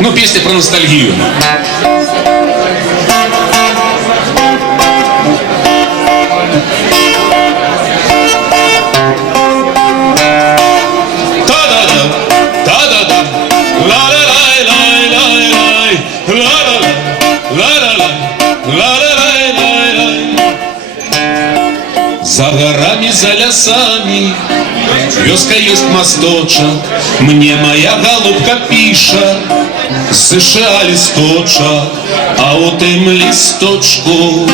Ну, песня про ностальгию. За горами, за лесами вёска есть мосточек, мне моя голубка пиша, США листочек, а у тым листочку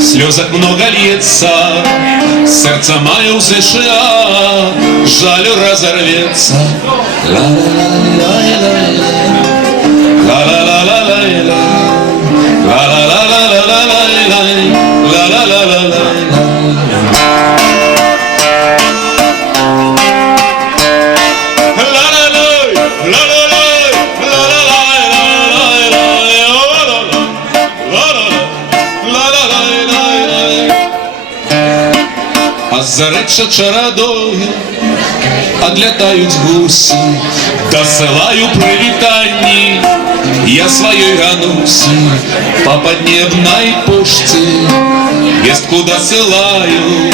слезок много льется, сердце мое в США жалю разорвется. А зареча чарадою одлетають гуси, досилаю привітанні я своей гануси по поднебной почте, вестку досилаю,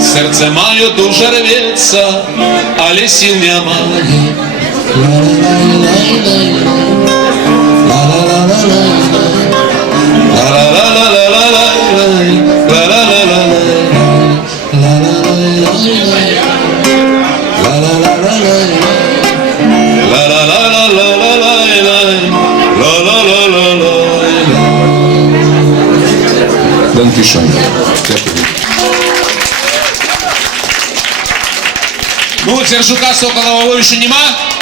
сердце мое дуже рвется, але сил немає. Данкішон. Ну, Сержука Соколова еще нема?